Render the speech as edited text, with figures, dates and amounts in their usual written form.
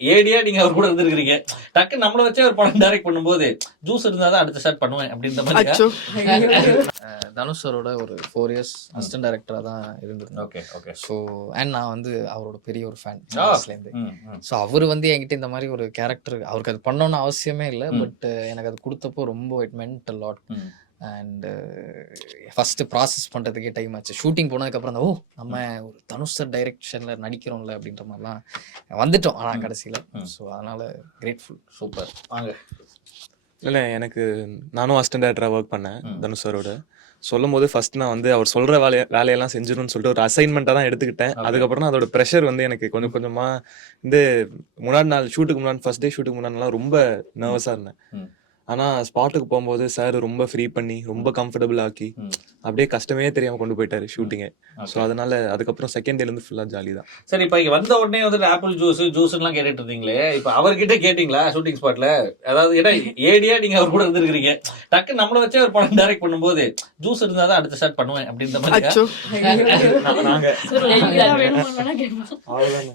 ஏடியா நீங்க அவர் கூட இருந்திருக்கீங்க, டக்கு நம்மள வச்சே ஒரு படம் டைரக்ட் பண்ணும்போது ஜூஸ் இருந்தாதான் அடுத்த ஸ்டார்ட் பண்ணுவேன் அப்படின்ற மாதிரி. தனுஷ் சரோட ஒரு 4 இயர்ஸ் அசிஸ்டன்ட் டைரக்டராக தான் இருந்திருந்தேன். Okay okay. ஸோ அண்ட் நான் வந்து அவரோட பெரிய ஒரு ஃபேன் ஆ. இருந்து. ம், ம். ஸோ அவர் வந்து என்கிட்ட இந்த மாதிரி ஒரு கேரக்டர் அவருக்கு அது பண்ணணும்னு அவசியமே இல்லை, ம். பட் எனக்கு அது கொடுத்தப்போ ரொம்ப இட் மென்ட் லாட். ம். அண்ட் ஃபஸ்ட்டு ப்ராசஸ் பண்ணுறதுக்கே டைம் ஆச்சு. ஷூட்டிங் போனதுக்கப்புறம் தான் நம்ம ஒரு தனுஷ் சார் டைரக்ஷனில் நடிக்கிறோம்ல அப்படின்ற மாதிரிலாம் வந்துட்டோம். ஆனால் கடைசியில் ஸோ அதனால் கிரேட்ஃபுல். சூப்பர். வாங்க. இல்லை எனக்கு நானும் அசிஸ்டன்ட் டேரக்டராக ஒர்க் பண்ணேன் தனுஷ் சாரோட. சொல்லும் போது ஃபர்ஸ்ட் நான் வந்து அவர் சொல்கிற வேலையெல்லாம் செஞ்சிடணும்னு சொல்லிட்டு ஒரு அசைன்மெண்ட்டாக தான் எடுத்துக்கிட்டேன். அதுக்கப்புறம் அதோட ப்ரெஷர் வந்து எனக்கு கொஞ்சம் கொஞ்சமாக இந்த முன்னாடி நாள் ஷூட்டுக்கு முன்னாடி ஃபர்ஸ்ட் டே ஷூட்டுக்கு முன்னாடிலாம் ரொம்ப நர்வஸாக இருந்தேன். ஆனால் ஸ்பாட்டுக்கு போகும்போது சார் ரொம்ப ஃப்ரீ பண்ணி ரொம்ப கம்ஃபர்டபுள் ஆக்கி அப்படியே கஷ்டமே தெரியாமல் கொண்டு போயிட்டாரு ஷூட்டிங்கை. ஸோ அதனால அதுக்கப்புறம் செகண்ட் டேலேருந்து ஃபுல்லாக ஜாலி தான். சரி, இப்போ இங்கே வந்த உடனே வந்து ஆப்பிள் ஜூஸ்லாம் கேட்டுட்டு இருந்தீங்களே, இப்போ அவர்கிட்ட கேட்டிங்களா ஷூட்டிங் ஸ்பாட்ல? அதாவது ஏன்னா ஏடியா நீங்க அவர் கூட இருந்திருக்கீங்க, டக்கு நம்மள வச்சே ஒரு படம் டைரக்ட் பண்ணும்போது ஜூஸ் இருந்தாதான் அடுத்த ஸ்டார்ட் பண்ணுவேன் அப்படின்ற மாதிரி. நாங்கள் அவ்வளோதானே.